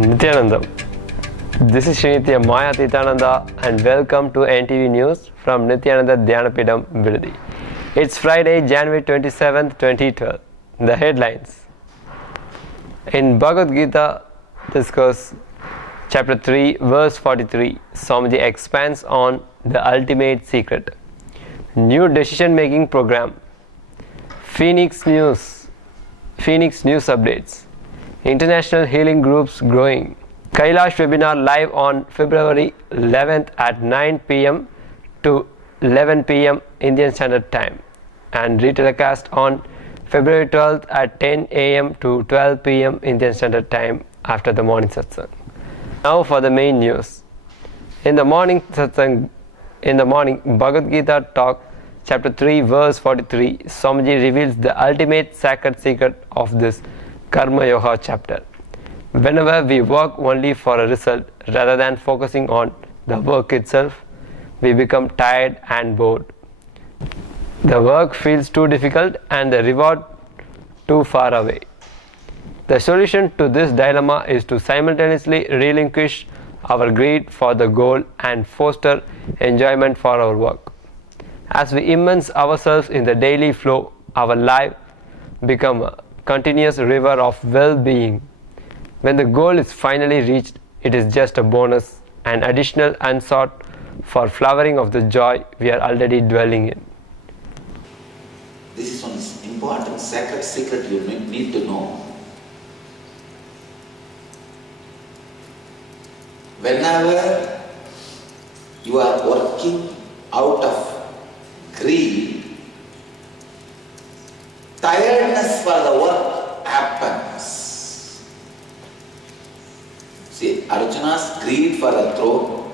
Nithyananda. This is Srinithya Maya Nithyananda and welcome to NTV News from Nithyananda Dhyanapidam Virdi. It's Friday, January 27th, 2012. The headlines. In Bhagavad Gita discourse, chapter 3, verse 43, Swamiji expands on the ultimate secret. New decision-making program. Phoenix News updates. International healing groups growing. Kailash webinar live on February 11th at 9 p.m. to 11 p.m. Indian Standard Time and retelecast on February 12th at 10 a.m. to 12 p.m. Indian Standard Time after the morning satsang. Now for the main news. In the morning Bhagavad Gita talk, chapter 3, verse 43, Swamiji reveals the ultimate sacred secret of this Karma Yoga chapter. Whenever we work only for a result rather than focusing on the work itself, we become tired and bored. The work feels too difficult and the reward too far away. The solution to this dilemma is to simultaneously relinquish our greed for the goal and foster enjoyment for our work. As we immerse ourselves in the daily flow, our life becomes a continuous river of well-being. When the goal is finally reached, it is just a bonus, an additional unsought for flowering of the joy we are already dwelling in. This is one important sacred secret you need to know. Whenever you are working out of greed, tiredness for the work happens. See, Arjuna's greed for the throne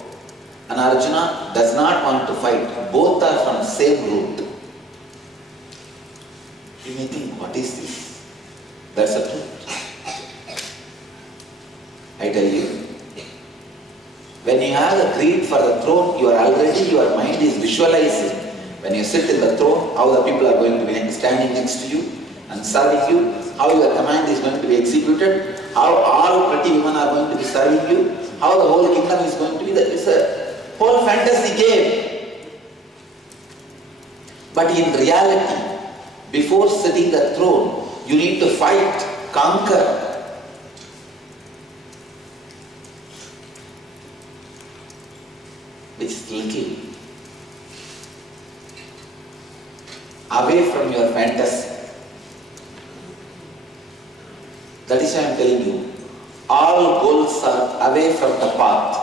and Arjuna does not want to fight. Both are from the same root. You may think, what is this? That's the truth. I tell you, when you have the greed for the throne, your mind is visualizing. When you sit in the throne, how the people are going to be standing next to you and serving you, how your command is going to be executed, how all pretty women are going to be serving you, how the whole kingdom is going to be. It's a whole fantasy game. But in reality, before sitting the throne, you need to fight, conquer. Which is little. Away from your fantasy. That is why I am telling you, all goals are away from the path.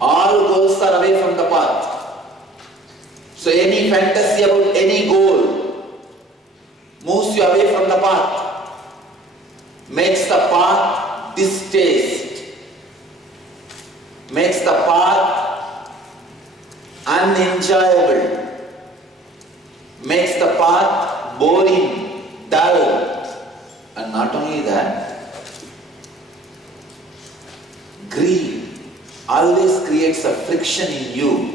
All goals are away from the path. So any fantasy about any goal moves you away from the path, makes the path distaste, makes the path unenjoyable, makes the path boring, dull. And not only that, greed always creates a friction in you.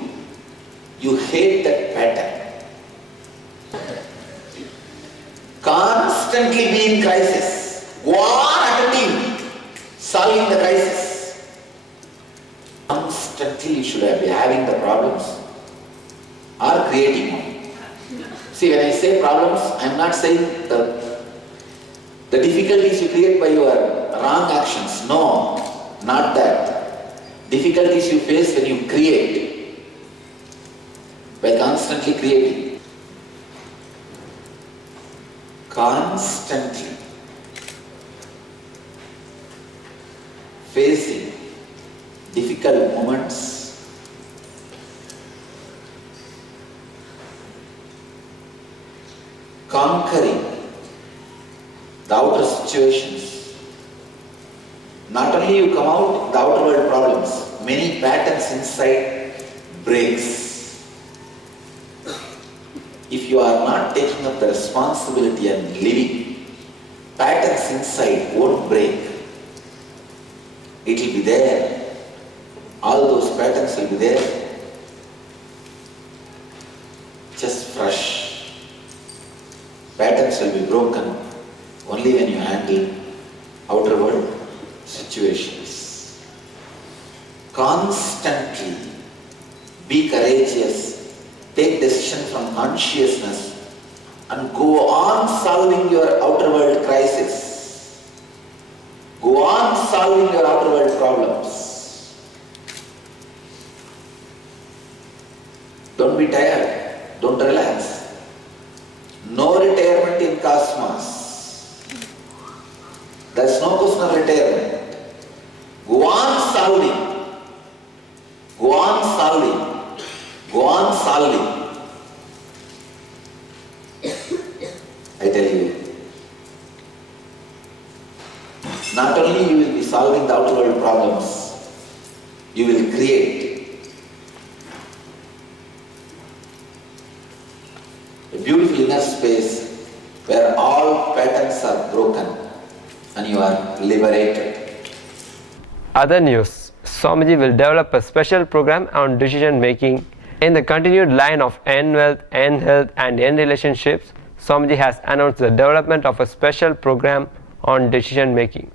You hate that pattern. Constantly be in crisis. Go on attending, solving the crisis. Constantly you should be having the problems or creating one. See, when I say problems, I am not saying the difficulties you create by your wrong actions. No, not that. Difficulties you face when you create, by constantly creating. Constantly facing difficult moments, conquering the outer situations. Not only you come out the outer world problems, many patterns inside breaks. If you are not taking up the responsibility and living, patterns inside won't break. It will be there. All those patterns will be there. Just fresh. Patterns will be broken only when you handle outer world situations. Constantly be courageous, take decision from consciousness and go on solving your outer world crisis. Go on solving your outer world problems. Don't be tired, don't relax. No retirement in cosmos. There's no question of retirement. Go on solving. Go on solving. Go on solving. I tell you, not only you will be solving the outer world problems, you will create a beautiful inner space where all patterns are broken and you are liberated. Other news: Swamiji will develop a special program on decision making. In the continued line of eNwealth, eNhealth and eNrelationships, Swamiji has announced the development of a special program on decision making.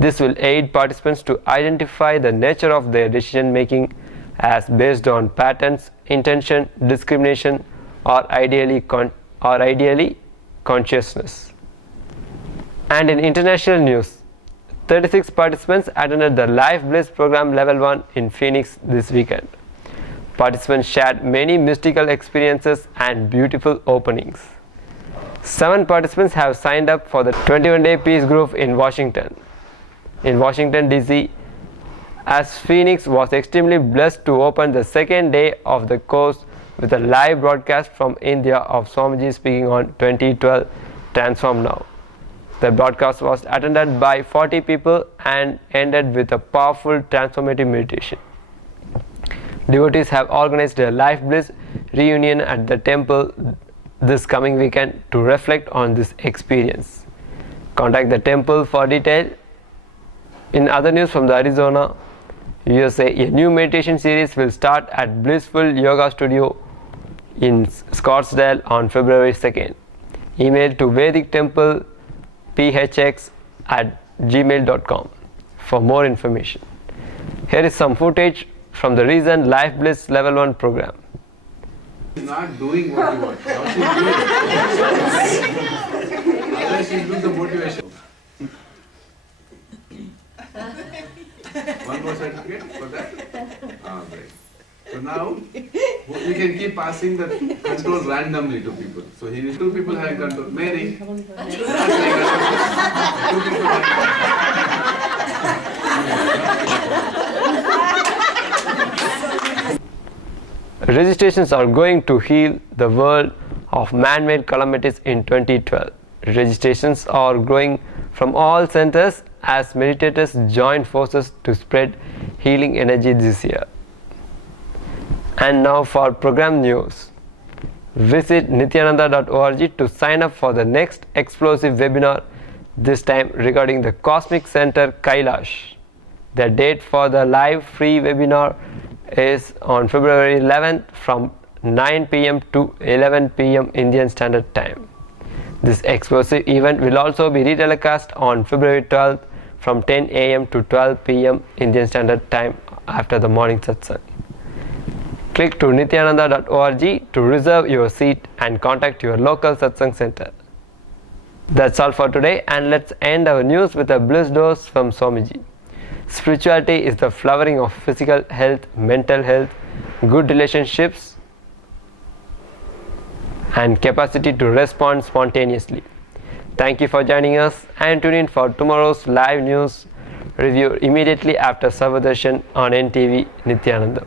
This will aid participants to identify the nature of their decision making as based on patterns, intention, discrimination, or ideally consciousness. And in international news, 36 participants attended the Life Bliss Program Level 1 in Phoenix this weekend. Participants shared many mystical experiences and beautiful openings. 7 participants have signed up for the 21-day Peace Grove in Washington DC, as Phoenix was extremely blessed to open the second day of the course with a live broadcast from India of Swamiji speaking on 2012 Transform Now. The broadcast was attended by 40 people and ended with a powerful transformative meditation. Devotees have organized a Life Bliss reunion at the temple this coming weekend to reflect on this experience. Contact the temple for detail. In other news from the Arizona, USA, a new meditation series will start at Blissful Yoga Studio in Scottsdale on February 2nd. Email to vedictemplephx@gmail.com for more information. Here is some footage from the recent Life Bliss Level 1 program. She's not doing what you want. Now she's doing it. Otherwise she'll lose the motivation. One more certificate for that? Ah, great. So now, we can keep passing the control randomly to people. So he needs 2 people having control. Mary. 2 people Registrations are going to heal the world of man-made calamities in 2012. Registrations are growing from all centers as meditators join forces to spread healing energy this year. And now for program news. Visit nithyananda.org to sign up for the next explosive webinar, this time regarding the Cosmic Center Kailash. The date for the live free webinar is on February 11th from 9 p.m. to 11 p.m. Indian Standard Time. This explosive event will also be re-telecast on February 12th from 10 a.m. to 12 p.m. Indian Standard Time after the morning satsang. Click to nithyananda.org to reserve your seat and contact your local satsang center. That's all for today, and let's end our news with a bliss dose from Swamiji. Spirituality is the flowering of physical health, mental health, good relationships, and capacity to respond spontaneously. Thank you for joining us, and tune in for tomorrow's live news review immediately after Sarvadarshan on NTV Nithyananda.